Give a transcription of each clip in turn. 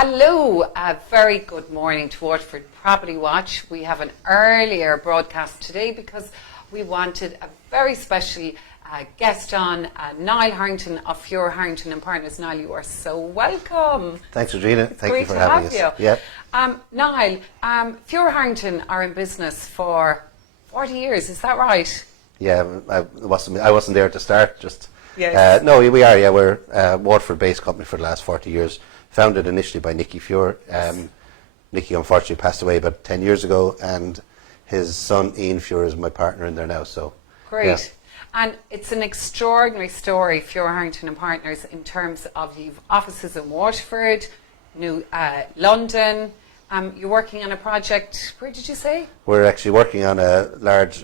Hello, a very good morning to Waterford Property Watch. We have an earlier broadcast today because we wanted a very special guest on, Niall Harrington of Fiore Harrington and Partners. Niall, you are so welcome. Thanks, Regina. Thank you for having us. Yep. Niall, Fiore Harrington are in business for 40 years, is that right? Yeah, I wasn't there to start. Yes. No, we are. Yeah, we're a Waterford-based company for the last 40 years. Founded initially by Nicky Fiore. Nicky unfortunately passed away about 10 years ago, and his son Ian Fiore is my partner in there now. So great. Yeah. And it's an extraordinary story, Fiore Harrington and Partners, in terms of you've offices in Waterford, New London. You're working on a project. Where did you say? We're actually working on a large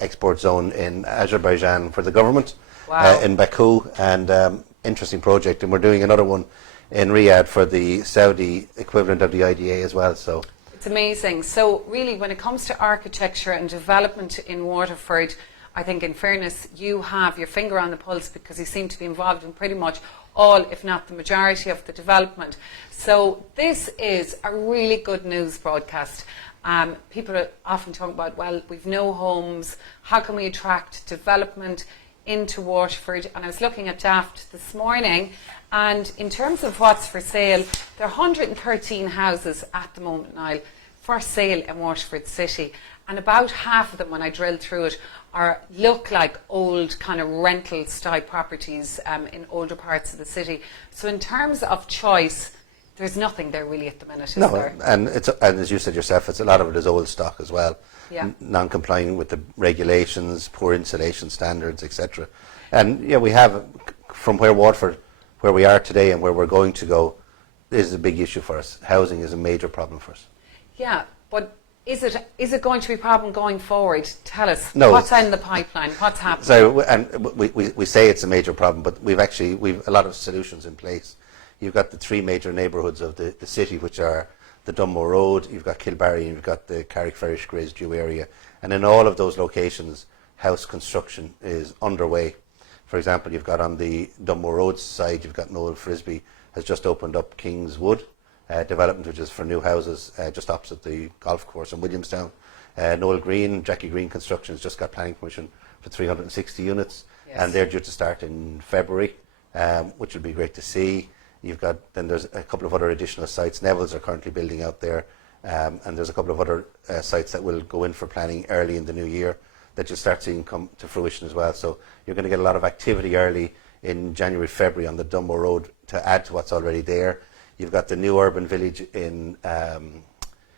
export zone in Azerbaijan for the government. Wow. In Baku, and interesting project, and we're doing another one in Riyadh for the Saudi equivalent of the IDA as well. So it's amazing. So really, when it comes to architecture and development in Waterford, I think in fairness, you have your finger on the pulse because you seem to be involved in pretty much all, if not the majority of the development. So this is a really good news broadcast. People are often talking about, well, we've no homes, how can we attract development into Waterford? And I was looking at Daft this morning, and in terms of what's for sale, there are 113 houses at the moment, Niall, for sale in Waterford City, and about half of them, when I drilled through it, look like old kind of rental style properties in older parts of the city. So in terms of choice, there's nothing there really at the minute, is there? And as you said yourself, a lot of it is old stock as well. Yeah. Non-complying with the regulations, poor insulation standards, etc. And yeah, we have, from where we are today and where we're going to go, is a big issue for us. Housing is a major problem for us. Yeah, but is it going to be a problem going forward? Tell us. No. What's in the pipeline? What's happening? So, and we say it's a major problem, but we've a lot of solutions in place. You've got the three major neighbourhoods of the city, which are the Dunmore Road, you've got Kilbarry, and you've got the Carrickferris Grace Dieu area. And in all of those locations, house construction is underway. For example, you've got on the Dunmore Road side, you've got Noel Frisbee has just opened up Kingswood development, which is for new houses just opposite the golf course in Williamstown. Noel Green, Jackie Green Construction has just got planning permission for 360 units, yes. And they're due to start in February, which will be great to see. Then there's a couple of other additional sites. Neville's are currently building out there, and there's a couple of other sites that will go in for planning early in the new year that you'll start seeing come to fruition as well. So you're going to get a lot of activity early in January, February on the Dunmore Road to add to what's already there. You've got the new urban village in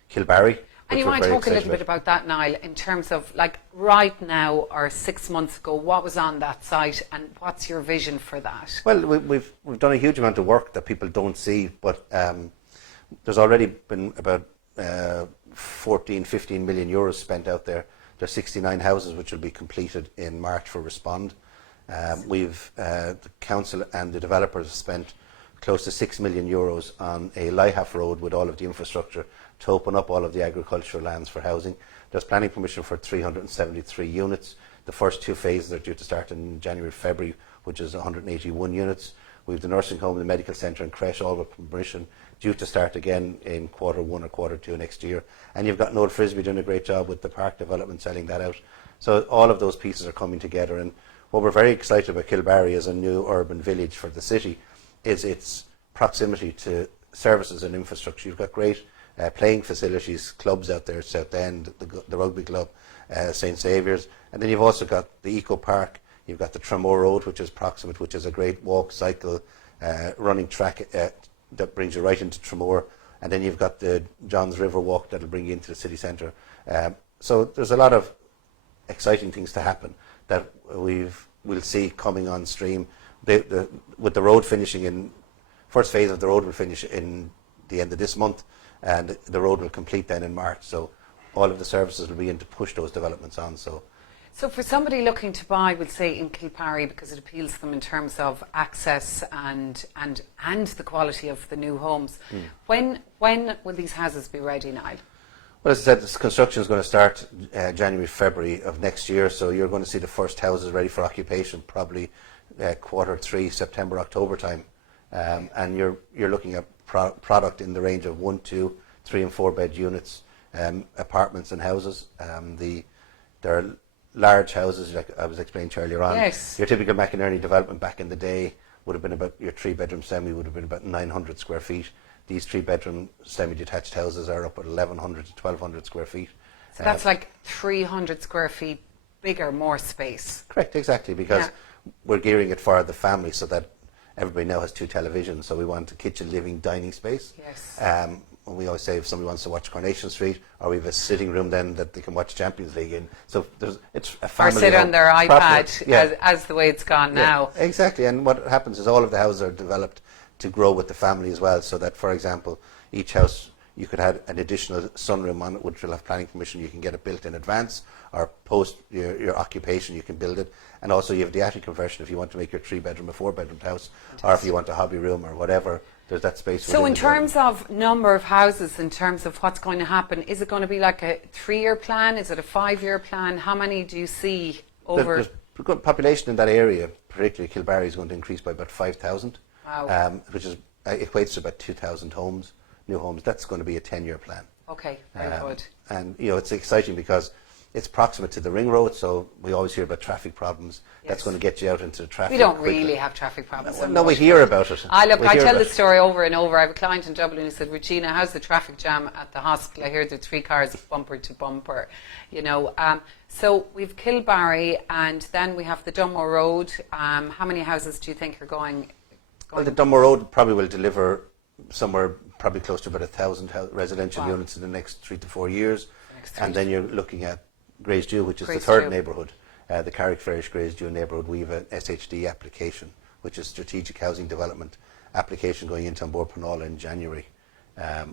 Kilbarry. And you want to talk a little bit about that, Niall, in terms of, like, right now or 6 months ago, what was on that site and what's your vision for that? Well, we've done a huge amount of work that people don't see, but there's already been about 15 million euros spent out there. There's 69 houses which will be completed in March for Respond. The council and the developers spent close to 6 million euros on a Lyhalf road with all of the infrastructure to open up all of the agricultural lands for housing. There's planning permission for 373 units. The first two phases are due to start in January, February, which is 181 units. We have the nursing home, the medical centre and creche, all with permission, due to start again in Q1 or Q2 next year. And you've got Noel Frisbee doing a great job with the park development, selling that out. So all of those pieces are coming together. And what we're very excited about Kilbarry as a new urban village for the city is its proximity to services and infrastructure. You've got great playing facilities, clubs out there, South End, the rugby club, St Saviour's, and then you've also got the Eco Park. You've got the Tramore Road, which is proximate, which is a great walk, cycle, running track that brings you right into Tramore, and then you've got the Johns River Walk that'll bring you into the city centre. So there's a lot of exciting things to happen that we'll see coming on stream. With the road finishing in, first phase of the road will finish in the end of this month, and the road will complete then in March. So all of the services will be in to push those developments on. So for somebody looking to buy, we'll say in Kilbarry, because it appeals to them in terms of access and the quality of the new homes, when will these houses be ready, Niall? Well, as I said, this construction is going to start January, February of next year. So you're going to see the first houses ready for occupation probably Q3, September, October time. And you're looking at product in the range of 1, 2, 3 and 4 bed units, apartments and houses. There are large houses, like I was explaining to you earlier on. Yes. Your typical McInerney development back in the day would have been about, your 3-bedroom semi would have been about 900 square feet. These 3-bedroom semi-detached houses are up at 1,100 to 1,200 square feet. So that's like 300 square feet bigger, more space. Correct, exactly, because we're gearing it for the family so that everybody now has 2 televisions, so we want a kitchen, living, dining space. Yes. And we always say if somebody wants to watch Coronation Street, or we have a sitting room then that they can watch Champions League in. So it's a family. Or sit on their iPad, yeah. as the way it's gone now. Exactly, and what happens is all of the houses are developed to grow with the family as well, so that, for example, each house, you could have an additional sunroom on it, which will have planning permission. You can get it built in advance, or post your occupation, you can build it. And also you have the attic conversion if you want to make your 3-bedroom a 4-bedroom house, or if you want a hobby room or whatever, there's that space. So in terms of number of houses, in terms of what's going to happen, is it going to be like a 3-year plan? Is it a 5-year plan? How many do you see over? There's good population in that area, particularly Kilbarry, is going to increase by about 5,000, Wow. which equates to about 2,000 homes, new homes. That's going to be a 10-year plan. Okay, very good. And it's exciting because it's proximate to the ring road, so we always hear about traffic problems. Yes. That's going to get you out into the traffic. We don't quickly. really have traffic problems. No, we hear about it. I We hear tell about the story over and over. I have a client in Dublin who said, Regina, how's the traffic jam at the hospital? I hear the 3 cars bumper to bumper. So we've Kilbarry, and then we have the Dunmore Road. How many houses do you think are going? Well, the Dunmore Road probably will deliver somewhere probably close to about 1,000 residential units in the next 3 to 4 years. And then you're looking at Grace Dieu, which is the third neighbourhood, the Carrickferris Grace Dieu neighbourhood. We have an SHD application, which is Strategic Housing Development application, going into Bord Penala in January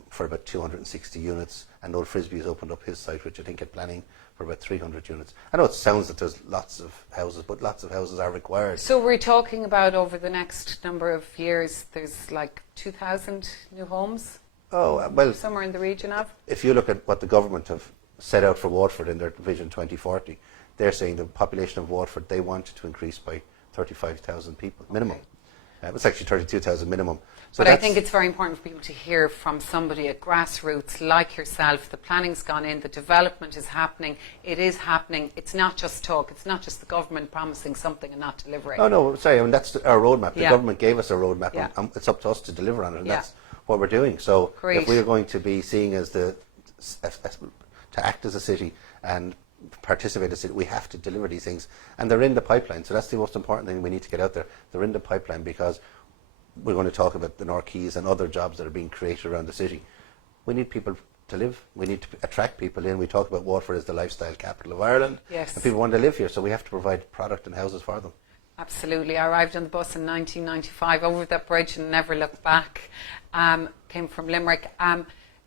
for about 260 units. And Old Frisbee has opened up his site, which I think had planning for about 300 units. I know it sounds that there's lots of houses, but lots of houses are required. So we're talking about over the next number of years, there's like 2,000 new homes? Oh, well, somewhere in the region of? If you look at what the government have set out for Waterford in their Vision 2040, they're saying the population of Waterford, they want to increase by 35,000 people, minimum. It's actually 32,000 minimum. So but I think it's very important for people to hear from somebody at grassroots like yourself. The planning's gone in, the development is happening, it is happening. It's not just talk, it's not just the government promising something and not delivering. Oh no, sorry, I mean, that's our roadmap. The government gave us a roadmap, and it's up to us to deliver on it, and that's what we're doing. So if we're going to be seen as to act as a city and participate as a city, we have to deliver these things, and they're in the pipeline. So that's the most important thing we need to get out there. They're in the pipeline because we're going to talk about the North Quays and other jobs that are being created around the city. We need people to live. We need to attract people in. We talk about Waterford as the lifestyle capital of Ireland, yes, and people want to live here, so we have to provide product and houses for them. Absolutely. I arrived on the bus in 1995 over that bridge and never looked back. Came from Limerick.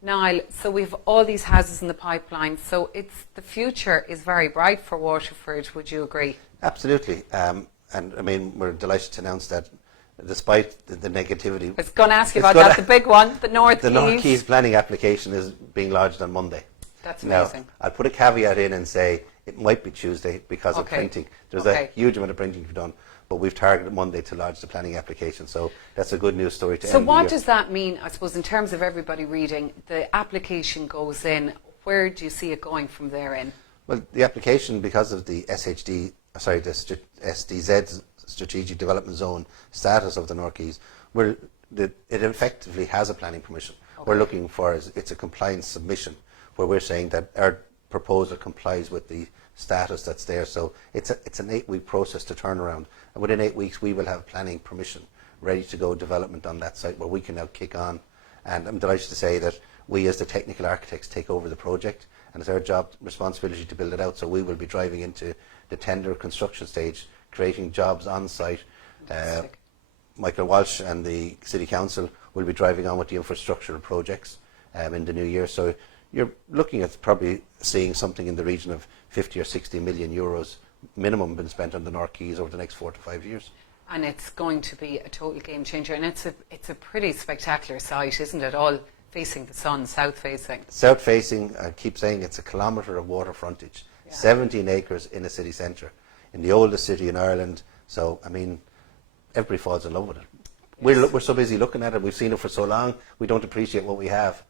Niall, so we have all these houses in the pipeline, so the future is very bright for Waterford, would you agree? Absolutely. And I mean, we're delighted to announce that despite the negativity... I was going to ask you about that, the big one, the North Quays. The North Quays planning application is being lodged on Monday. That's amazing. Now, I'll put a caveat in and say it might be Tuesday because of printing. There's a huge amount of printing to be done, but we've targeted Monday to lodge the planning application, so that's a good news story to end the year. So what does that mean, I suppose, in terms of everybody reading? The application goes in, where do you see it going from there in? Well, the application, because of the SDZ Strategic Development Zone status of the North Quays, it effectively has a planning permission. We're looking for, it's a compliance submission, where we're saying that our proposal complies with the status that's there. So it's an 8-week process to turn around, and within 8 weeks we will have planning permission, ready to go development on that site, where we can now kick on. And I'm delighted to say that we as the technical architects take over the project, and it's our job responsibility to build it out. So we will be driving into the tender construction stage, creating jobs on site. Michael Walsh and the City Council will be driving on with the infrastructural projects in the new year. So you're looking at probably seeing something in the region of 50 or 60 million euros minimum been spent on the North Quays over the next 4 to 5 years. And it's going to be a total game changer, and it's a pretty spectacular site, isn't it? All facing the sun, south facing. South facing, I keep saying it's a kilometre of water frontage, 17 acres in a city centre, in the oldest city in Ireland. So, I mean, everybody falls in love with it. We're so busy looking at it. We've seen it for so long. We don't appreciate what we have,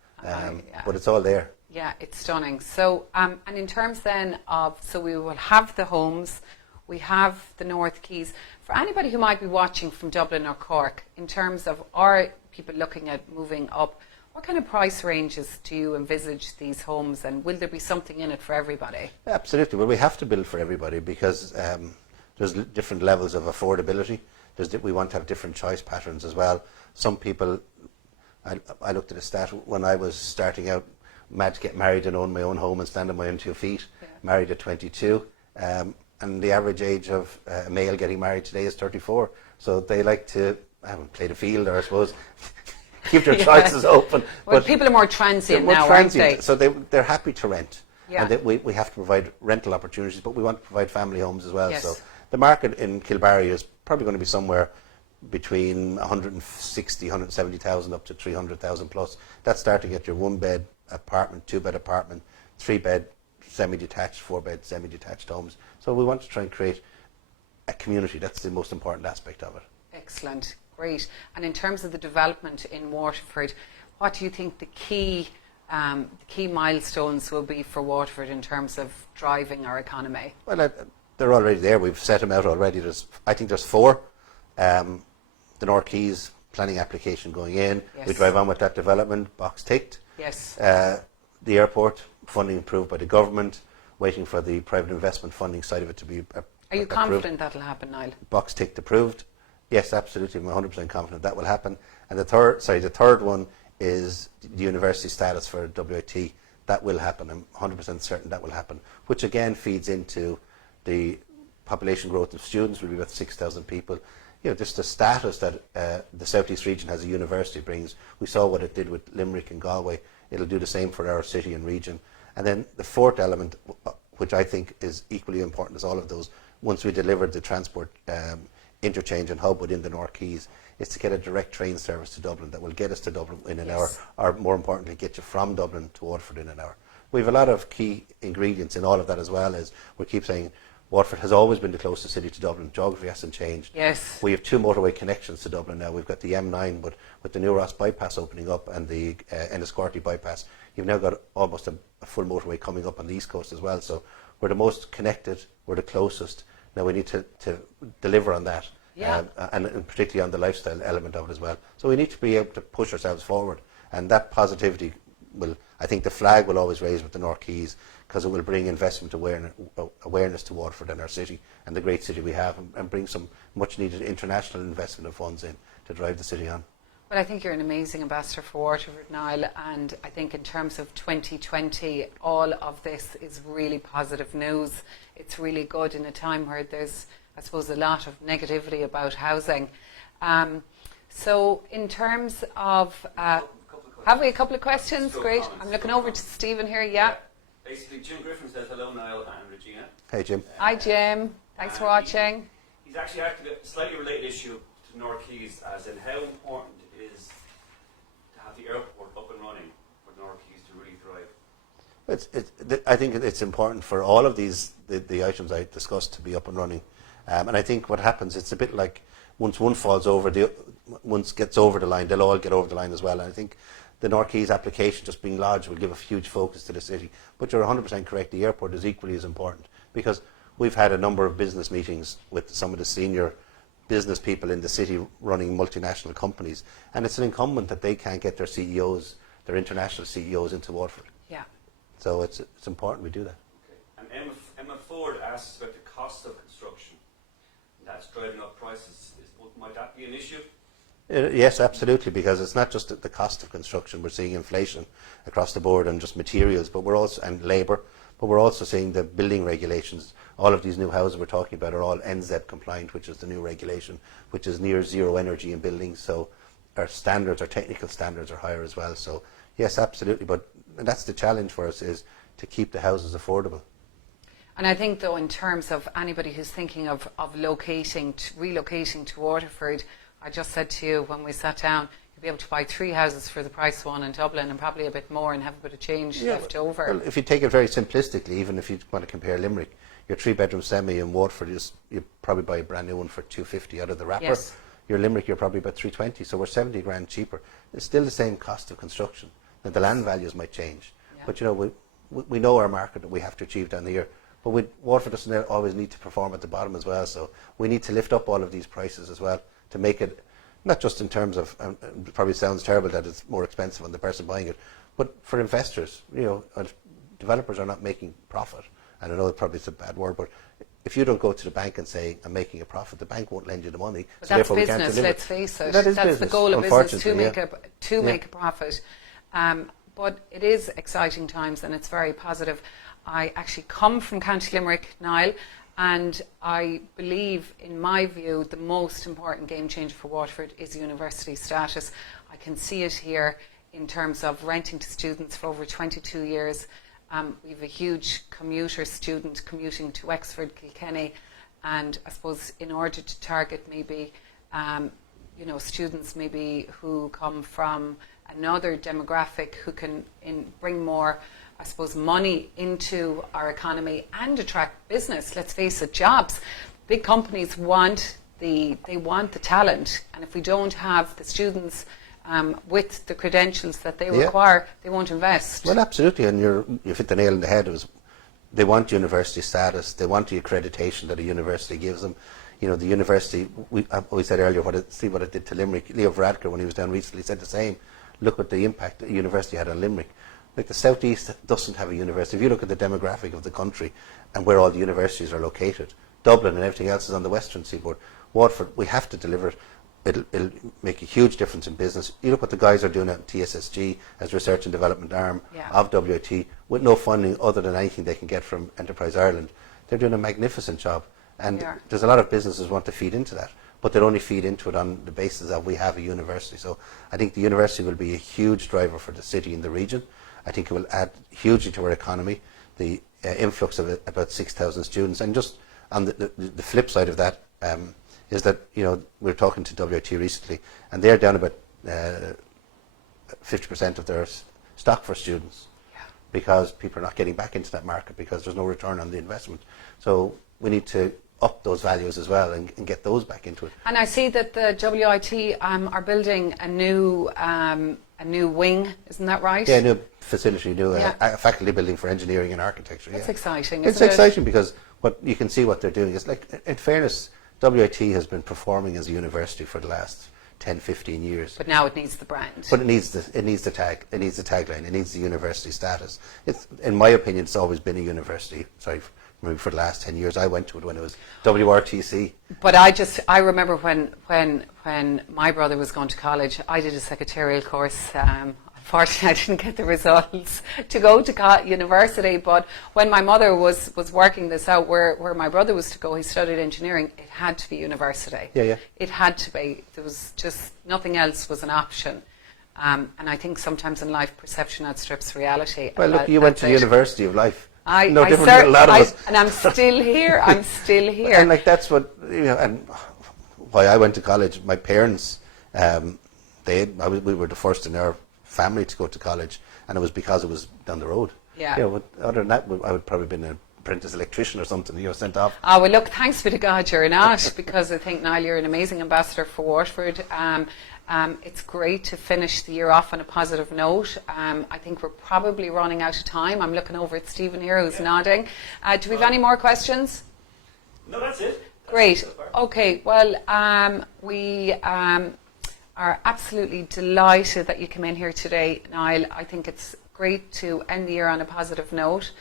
but it's all there. Yeah, it's stunning. So, and in terms then of, so we will have the homes, we have the North Quays. For anybody who might be watching from Dublin or Cork, in terms of are people looking at moving up, what kind of price ranges do you envisage these homes, and will there be something in it for everybody? Absolutely. Well, we have to build for everybody because there's different levels of affordability. We want to have different choice patterns as well. Some people, I looked at a stat when I was starting out, mad to get married and own my own home and stand on my own 2 feet, married at 22. And the average age of a male getting married today is 34. So they like to, I haven't played a field, or I suppose, keep their choices open. Well, but people are more transient now, aren't they? So they're happy to rent. Yeah. And we have to provide rental opportunities, but we want to provide family homes as well. Yes. So the market in Kilbarry is probably going to be somewhere between 160, 170,000 up to 300,000 plus. That's starting at your 1-bed apartment, 2-bed apartment, 3-bed semi-detached, 4-bed semi-detached homes. So we want to try and create a community. That's the most important aspect of it. Excellent, great. And in terms of the development in Waterford, what do you think the key milestones will be for Waterford in terms of driving our economy? Well, they're already there. We've set them out already. I think there's 4. The North Quays planning application going in. Yes. We drive on with that development, box ticked. Yes. The airport, funding approved by the government, waiting for the private investment funding side of it to be approved. Are you confident that'll happen, Niall? Box ticked approved. Yes, absolutely. I'm 100% confident that will happen. And the third one is the university status for W.I.T. That will happen. I'm 100% certain that will happen, which again feeds into the population growth of students. Will be about 6,000 people. You know, just the status that the South East region as a university brings. We saw what it did with Limerick and Galway. It'll do the same for our city and region. And then the fourth element, which I think is equally important as all of those, once we deliver the transport interchange and hub within the North Quays, is to get a direct train service to Dublin that will get us to Dublin in an hour, or more importantly, get you from Dublin to Waterford in an hour. We have a lot of key ingredients in all of that as well. As we keep saying, Waterford has always been the closest city to Dublin. Geography hasn't changed. Yes. We have 2 motorway connections to Dublin now. We've got the M9, but with the new Ross bypass opening up and the Enniscorthy bypass, you've now got almost a full motorway coming up on the East Coast as well. So we're the most connected, we're the closest. Now we need to deliver on that, and particularly on the lifestyle element of it as well. So we need to be able to push ourselves forward, and that positivity will, I think the flag will always raise with the North Quays, because it will bring investment awareness to Waterford and our city and the great city we have, and bring some much needed international investment of funds in to drive the city on. Well, I think you're an amazing ambassador for Waterford, Niall, and I think in terms of 2020, all of this is really positive news. It's really good in a time where there's, I suppose, a lot of negativity about housing. So in terms of, have we a couple of questions? Great. I'm looking over to Stephen here, Basically, Jim Griffin says hello, Niall and Regina. Hey, Jim. Hi, Jim. Thanks for watching. He's actually acted a slightly related issue to North Quays, as in how important it is to have the airport up and running for North Quays to really thrive. I think it's important for all of these the items I discussed to be up and running, and I think what happens, it's a bit like once one falls over, once gets over the line, they'll all get over the line as well. And I think the North Quays application just being lodged will give a huge focus to the city. But you're 100% correct, the airport is equally as important, because we've had a number of business meetings with some of the senior business people in the city running multinational companies, and it's an incumbent that they can't get their CEOs, their international CEOs, into Waterford. Yeah. So it's important we do that. Okay. And Emma Ford asks about the cost of construction. That's driving up prices. Might that be an issue? Yes, absolutely, because it's not just the cost of construction. We're seeing inflation across the board and just materials, but we're also, and labour, but we're also seeing the building regulations. All of these new houses we're talking about are all NZ compliant, which is the new regulation, which is near zero energy in buildings. So our standards, our technical standards are higher as well. So yes, absolutely, but that's the challenge for us, is to keep the houses affordable. And I think, though, in terms of anybody who's thinking of relocating to Waterford, I just said to you when we sat down, you'll be able to buy 3 houses for the price of one in Dublin, and probably a bit more, and have a bit of change left over. Well, if you take it very simplistically, even if you want to compare Limerick, your 3-bedroom semi in Waterford, you probably buy a brand new one for $250 out of the wrapper. Yes. Your Limerick, you're probably about 320, so we're 70 grand cheaper. It's still the same cost of construction. Now, the land values might change, but we know our market that we have to achieve down here. But Waterford doesn't always need to perform at the bottom as well, so we need to lift up all of these prices as well to make it, not just in terms of, it probably sounds terrible that it's more expensive on the person buying it, but for investors, developers are not making profit. And I know it probably is a bad word, but if you don't go to the bank and say, I'm making a profit, the bank won't lend you the money. But so that's therefore business, we can't deliver. let's face it. That is that's business, the goal of business, to unfortunately, make a profit. But it is exciting times and it's very positive. I actually come from County Limerick, Niall, and I believe, in my view, the most important game changer for Waterford is university status. I can see it here in terms of renting to students for over 22 years. We have a huge commuter student commuting to Wexford, Kilkenny, and I suppose in order to target maybe students maybe who come from another demographic who can bring more, I suppose, money into our economy and attract business. Let's face it, jobs. Big companies want the talent, and if we don't have the students with the credentials that they require, they won't invest. Well, absolutely, and you've hit the nail on the head. They want university status. They want the accreditation that a university gives them. The university. We said earlier, see what it did to Limerick. Leo Varadkar, when he was down recently, said the same. Look at the impact the university had on Limerick. Like the southeast doesn't have a university. If you look at the demographic of the country and where all the universities are located, Dublin and everything else is on the western seaboard. Waterford, we have to deliver it. It'll make a huge difference in business. You look what the guys are doing at TSSG as research and development arm of W.I.T. with no funding other than anything they can get from Enterprise Ireland. They're doing a magnificent job, and there's a lot of businesses want to feed into that, but they'll only feed into it on the basis that we have a university. So I think the university will be a huge driver for the city and the region. I think it will add hugely to our economy. The influx of about 6,000 students, and just on the flip side of that. Is that we were talking to W.I.T recently, and they're down about 50% of their stock for students because people are not getting back into that market because there's no return on the investment. So we need to up those values as well and get those back into it. And I see that the W.I.T are building a new wing, isn't that right? Yeah, a new facility, a faculty building for engineering and architecture. That's exciting. It's exciting because you can see what they're doing. It's like, in fairness, W.I.T has been performing as a university for the last 10, 15 years. But now it needs the brand. But it needs the tagline, it needs the university status. In my opinion, it's always been a university. Maybe for the last 10 years. I went to it when it was WRTC. But I remember when my brother was going to college, I did a secretarial course. Unfortunately, I didn't get the results to go to university, but when my mother was working this out, where my brother was to go, he studied engineering, it had to be university. Yeah. It had to be. There was just nothing else was an option. And I think sometimes in life, perception outstrips reality. Well, look, you went to the University of Life. And I'm still here. I'm still here. And that's what, and why I went to college, my parents, we were the first in our family to go to college, and it was because it was down the road. Yeah. Other than that, I would probably been an apprentice electrician or something, sent off. Well, look, thanks be to God you're not, because I think, Niall, you're an amazing ambassador for Waterford. It's great to finish the year off on a positive note. I think we're probably running out of time. I'm looking over at Stephen here, who's nodding. Do we have any more questions? No, that's it. Great. Okay, well, we are absolutely delighted that you came in here today, Niall. I think it's great to end the year on a positive note.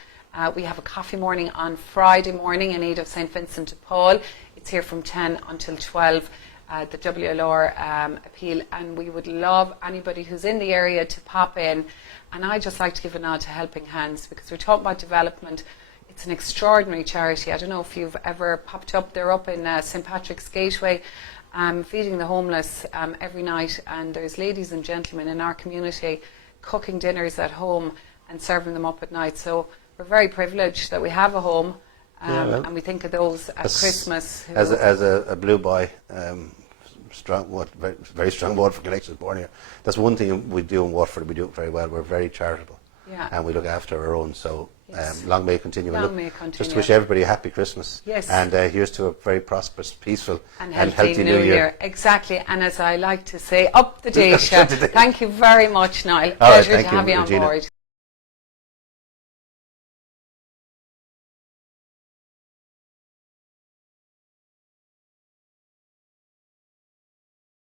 We have a coffee morning on Friday morning in aid of St. Vincent de Paul. It's here from 10 until 12. The WLR appeal, and we would love anybody who's in the area to pop in. And I just like to give a nod to Helping Hands, because we're talking about development. It's an extraordinary charity. I don't know if you've ever popped up. They're up in St. Patrick's Gateway, feeding the homeless every night, and there's ladies and gentlemen in our community cooking dinners at home and serving them up at night. So we're very privileged that we have a home. And we think of those at Christmas. As a blue boy, very strong Waterford connections born here. That's one thing we do in Waterford. We do it very well. We're very charitable, and we look after our own. So Yes. Long may it continue. Long Look, may it continue. just to wish everybody a happy Christmas. Yes. And here's to a very prosperous, peaceful and healthy New Year. Exactly. And as I like to say, up the data. Up the data. Thank you very much, Niall. All right, Pleasure thank to you, have you on Regina. board.